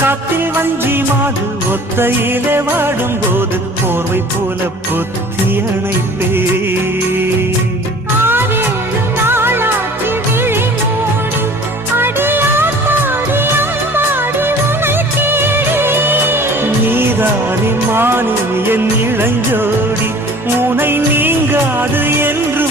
காத்தில் வஞ்சி மாது ஒத்தையிலே வாடும் போது போர்வை போல பொத்தி அணைப்பே. நீதானே மானே என் இளஞ்சோடி, உனை நீங்காது என்று